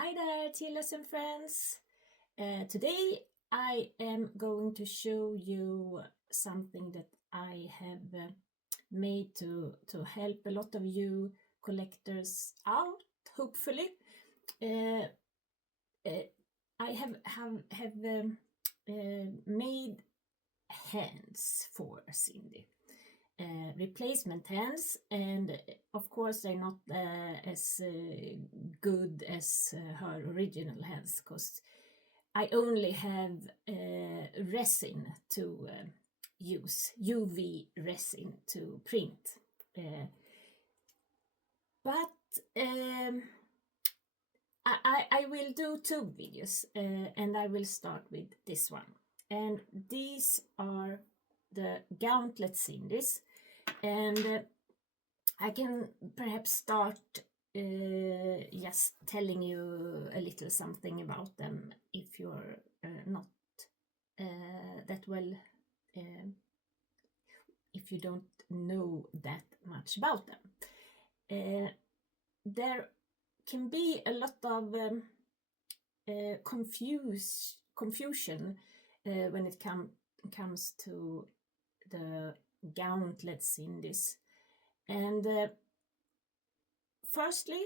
Hi there, TLSM friends. Today I am going to show you something that I have made to help a lot of you collectors out, hopefully. I have made hands for Sindy. Replacement hands, and of course they're not as good as her original hands, because I only have resin to use, UV resin to print. But I will do two videos, and I will start with this one. And these are the Gauntlet Sindys, and I can perhaps start just telling you a little something about them if you're not that well, if you don't know that much about them. There can be a lot of confusion when it comes to the Gauntlet Sindys. And firstly,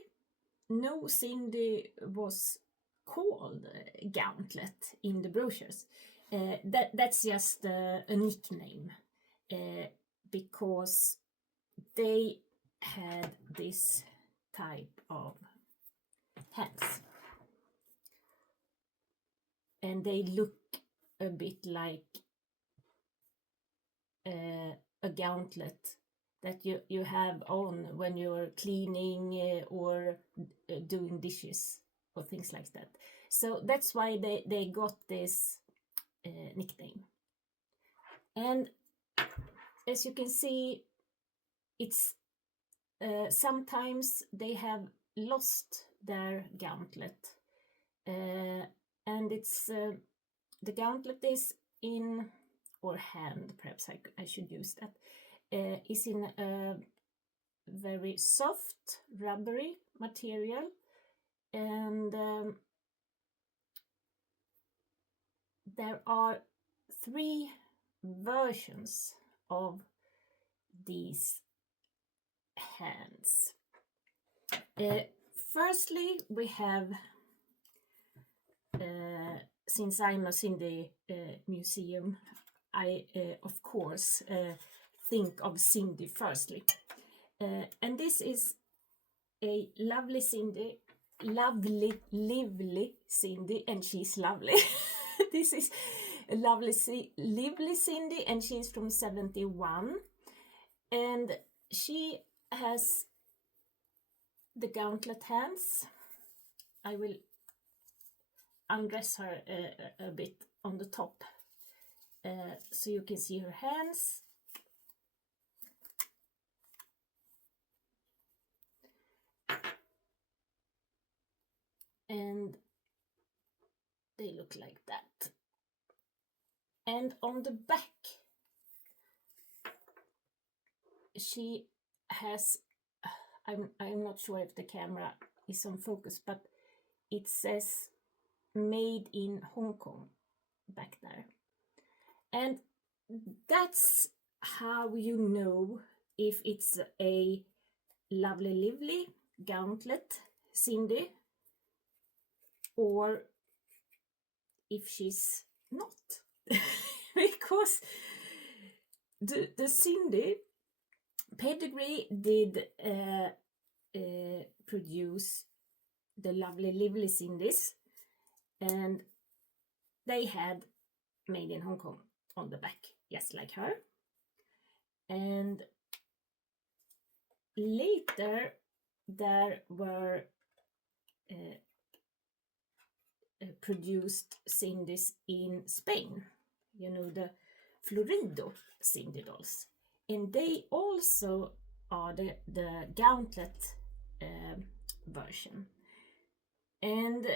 no Sindy was called Gauntlet in the brochures. That's just a nickname, because they had this type of hands, and they look a bit like a gauntlet that you have on when you're cleaning or doing dishes or things like that. So that's why they got this nickname. And as you can see, it's sometimes they have lost their gauntlet, and it's the gauntlet is in, or hand, perhaps I should use that, is in a very soft, rubbery material, and there are three versions of these hands. Firstly, we have, since I'm a Sindy museum, I of course think of Sindy firstly, and this is a lovely Sindy, lively Sindy, and she's lovely. This is a lovely lively Sindy, and she's from 71, and she has the gauntlet hands. I will undress her a bit on the top, so you can see her hands. And they look like that. And on the back, she has, I'm not sure if the camera is on focus, but it says made in Hong Kong back there. And that's how you know if it's a lovely lively gauntlet Sindy or if she's not. Because the Sindy pedigree did produce the lovely lively Sindys, and they had made in Hong Kong on the back, just like her. And later there were produced Sindys in Spain, you know, the Florido Sindy dolls, and they also are the gauntlet version. And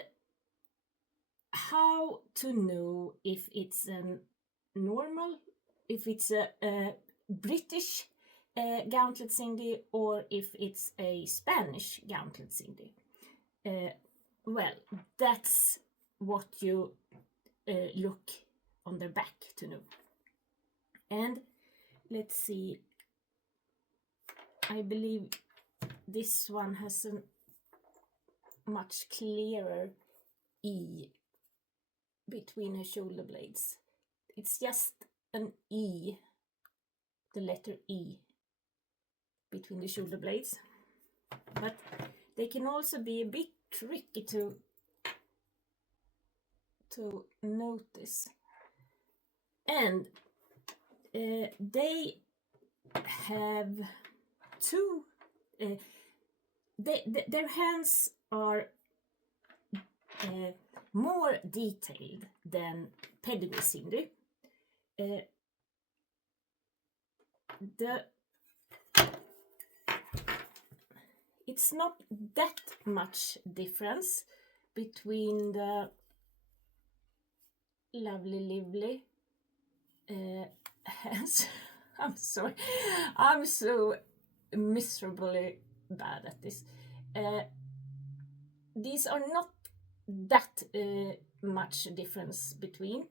how to know if it's a normal, if it's a British Gauntlets Sindy or if it's a Spanish Gauntlets Sindy. well, that's what you look on their back to know. And let's see, I believe this one has a much clearer E between her shoulder blades. It's just an E, the letter E between the shoulder blades, but they can also be a bit tricky to notice. And they have two, their hands are more detailed than pedigree Sindy. It's not that much difference between the lovely lively hands. I'm sorry, I'm so miserably bad at this. These are not that much difference between,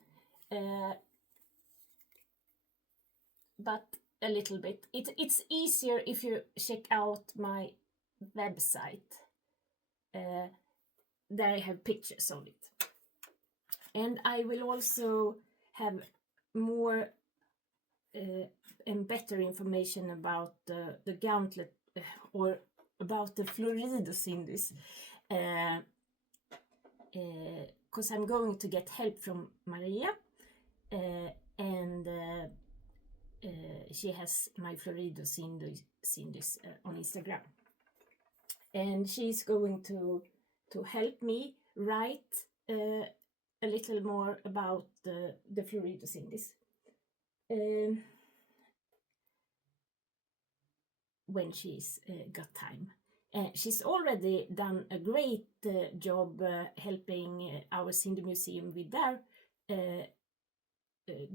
but a little bit. It's easier if you check out my website. There I have pictures of it, and I will also have more and better information about the gauntlet or about the Florido Sindys, because I'm going to get help from Maria, and she has my Florido Sindys on Instagram, and she's going to help me write a little more about the Florido Sindys when she's got time. She's already done a great job helping our Sindy Museum with their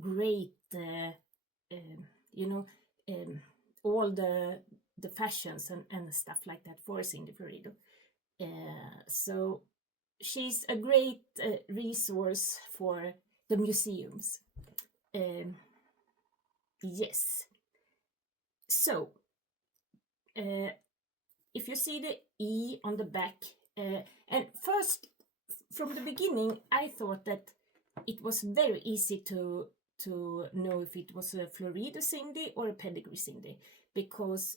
great, all the fashions and stuff like that for Sindy Florido. So she's a great resource for the museums. Yes. So, if you see the E on the back, and first, from the beginning, I thought that it was very easy to know if it was a Florido Sindy or a pedigree Sindy, because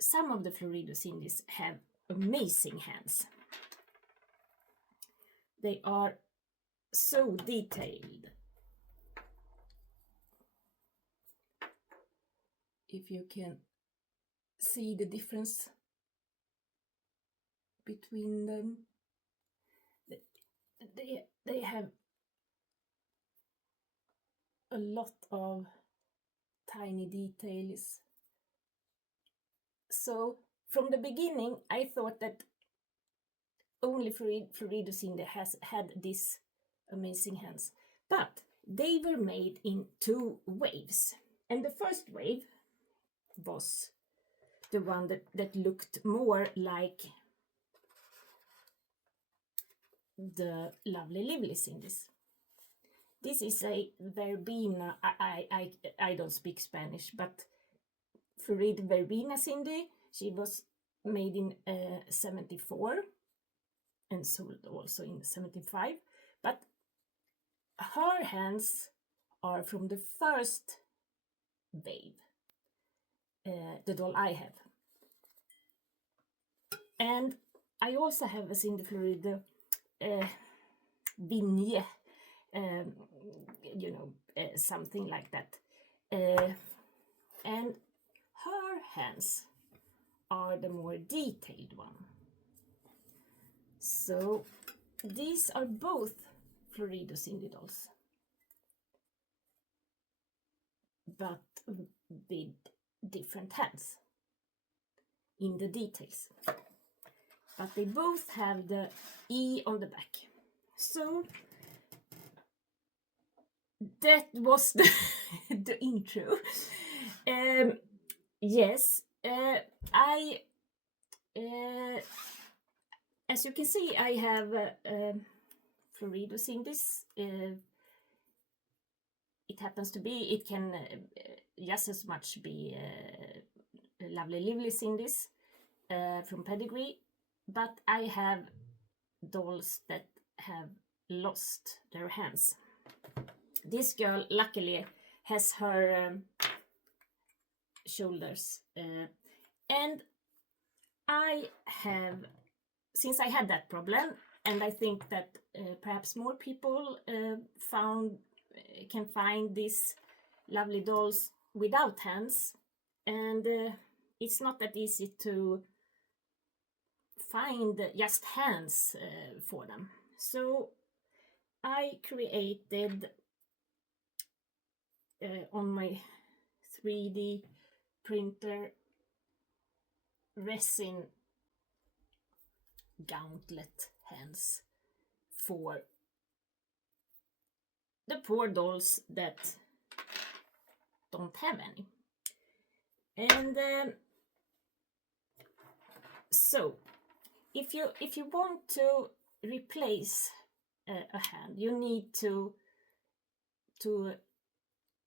some of the Florido Sindys have amazing hands. They are so detailed. If you can see the difference between them, they have a lot of tiny details. So from the beginning, I thought that only Florido Sindy has had these amazing hands, but they were made in 2 waves, and the first wave was the one that looked more like the lovely lively Sindys. This is a verbena. I don't speak Spanish, but Florida verbena Sindy. She was made in 74 and sold also in 75. But her hands are from the first wave, the doll I have. And I also have a Sindy Florida vignette, something like that. And her hands are the more detailed one. So these are both Florido Sindy dolls, but with different hands in the details. But they both have the E on the back. So that was the intro. Yes, as you can see, I have Florido Sindys. It happens to be, it can just as much be lovely lively Sindys from pedigree, but I have dolls that have lost their hands. This girl luckily has her shoulders, and I have, since I had that problem, and I think that perhaps more people can find these lovely dolls without hands, and it's not that easy to find just hands for them. So I created on my 3D printer resin gauntlet hands for the poor dolls that don't have any. And so if you want to replace a hand, you need to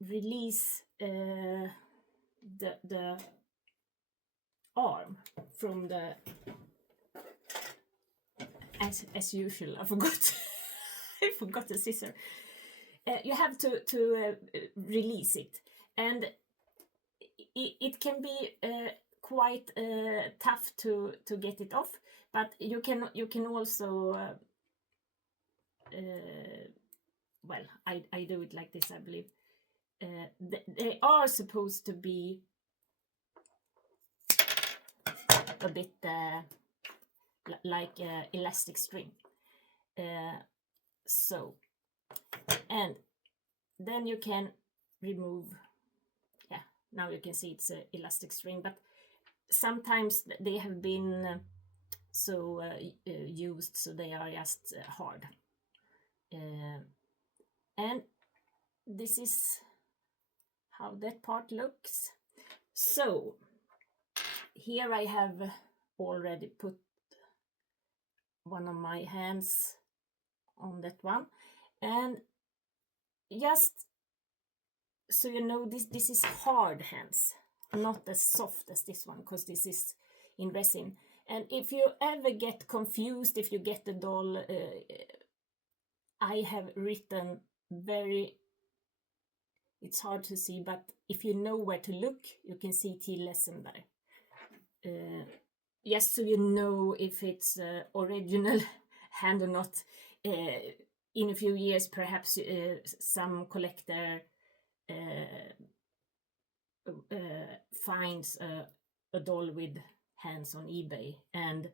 release the arm from the, as usual, I forgot I forgot the scissor. You have to release it, and it can be quite tough to get it off, but you can also well, I do it like this, I believe. They are supposed to be a bit like elastic string. So, and then you can remove, yeah, now you can see it's a elastic string, but sometimes they have been so used, so they are just hard. And this is how that part looks. So here I have already put one of my hands on that one, and just so you know, this is hard hands, not as soft as this one, because this is in resin. And if you ever get confused, if you get the doll, I have written it's hard to see, but if you know where to look, you can see TLSM there. Just so you know if it's original hand or not. In a few years, perhaps some collector finds a doll with hands on eBay, and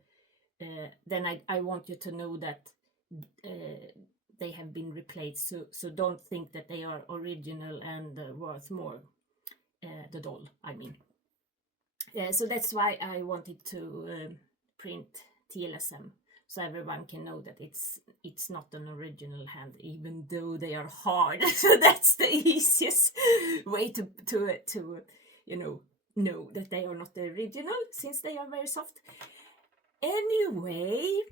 then I want you to know that they have been replaced, so don't think that they are original and worth more, the doll, I mean. So that's why I wanted to print TLSM, so everyone can know that it's not an original hand, even though they are hard. So that's the easiest way to know that they are not the original, since they are very soft. Anyway,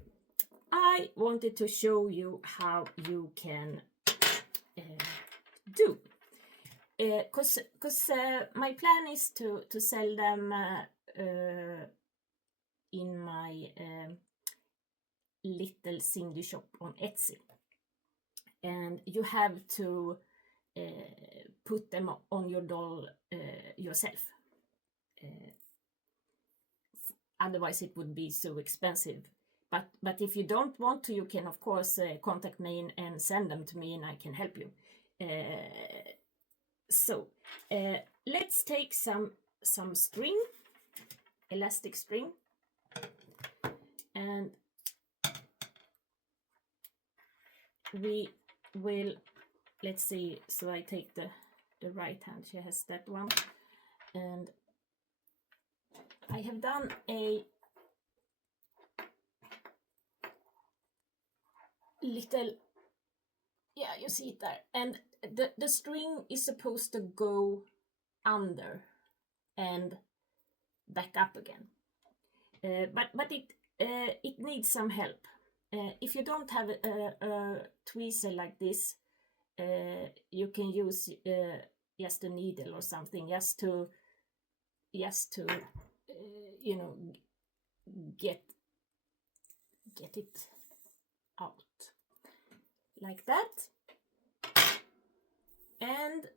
I wanted to show you how you can do, because my plan is to sell them in my little Sindy shop on Etsy, and you have to put them on your doll yourself. Otherwise it would be so expensive. But if you don't want to, you can of course contact me and send them to me, and I can help you. So let's take some string, elastic string, and we will, let's see, so I take the right hand, she has that one, and I have done a little, yeah, you see it there, and the string is supposed to go under and back up again, but it it needs some help. If you don't have a tweezer like this, you can use just a needle or something, just to you know, get it out like that. And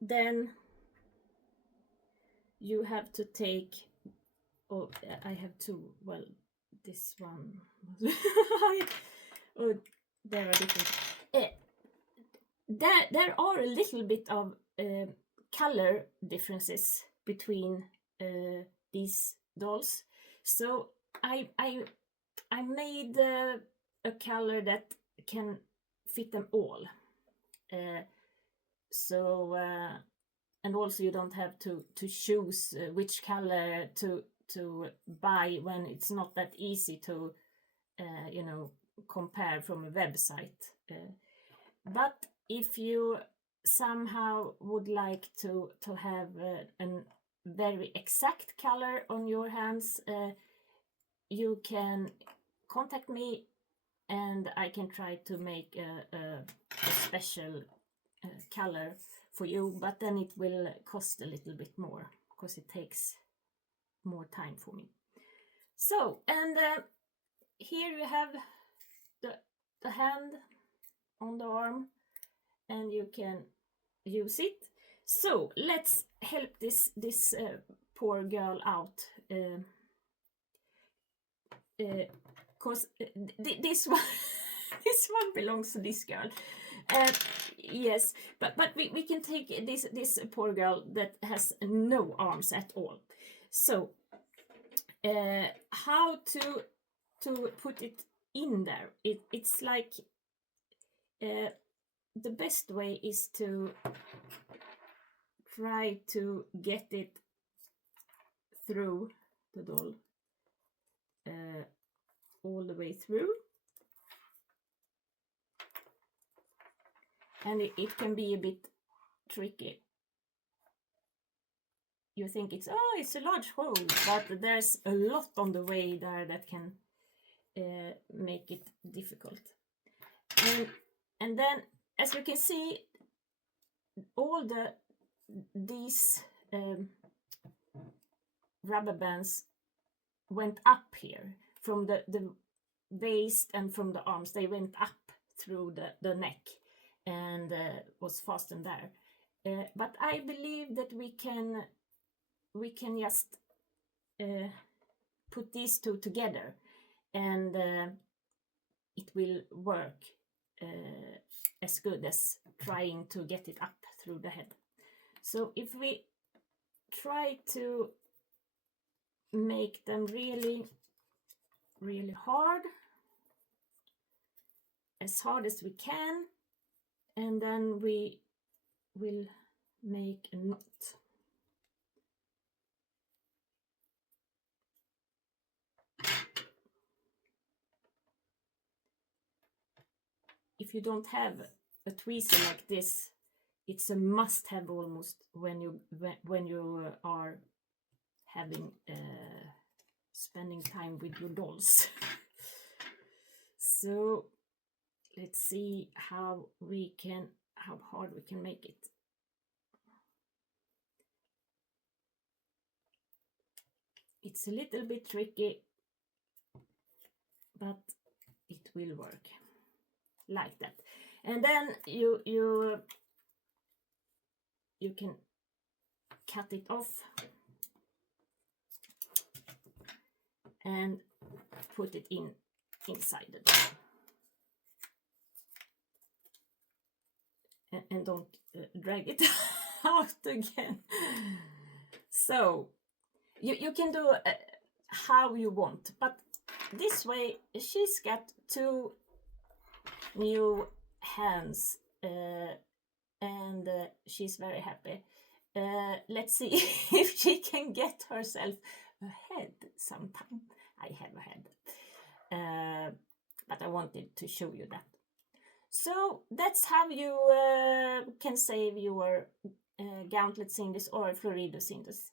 then you have to take, oh, I have two, well, this one, oh, there are different, there are a little bit of color differences between these dolls, so I made a color that can fit them all. And also you don't have to choose which color to buy when it's not that easy to you know, compare from a website. But if you somehow would like to have a very exact color on your hands, you can contact me and I can try to make a special color for you, but then it will cost a little bit more because it takes more time for me. So, and here you have the hand on the arm, and you can use it. So let's help this poor girl out, because this one this one belongs to this girl. Yes, but we can take this poor girl that has no arms at all. So how to put it in there? It's like the best way is to try to get it through the doll, all the way through. And it can be a bit tricky. You think it's a large hole, but there's a lot on the way there that can make it difficult. And then, as you can see, all these rubber bands went up here from the waist and from the arms. They went up through the neck and was fastened there. But I believe that we can just put these two together, and it will work as good as trying to get it up through the head. So if we try to make them really, really hard, as hard as we can, and then we will make a knot. If you don't have a tweezer like this, it's a must-have almost when you are having spending time with your dolls. So let's see how hard we can make it. It's a little bit tricky, but it will work like that. And then you can cut it off and put it inside the doll. And don't drag it out again. So you can do how you want, but this way she's got two new hands, and she's very happy. Let's see if she can get herself a head sometime. I have a head, but I wanted to show you that. So that's how you can save your Gauntlet Sindys or Florido Sindys.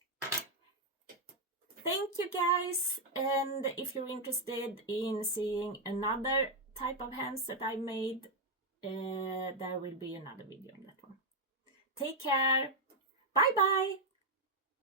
Thank you guys, and if you're interested in seeing another type of hands that I made, there will be another video on that one. Take care. Bye bye.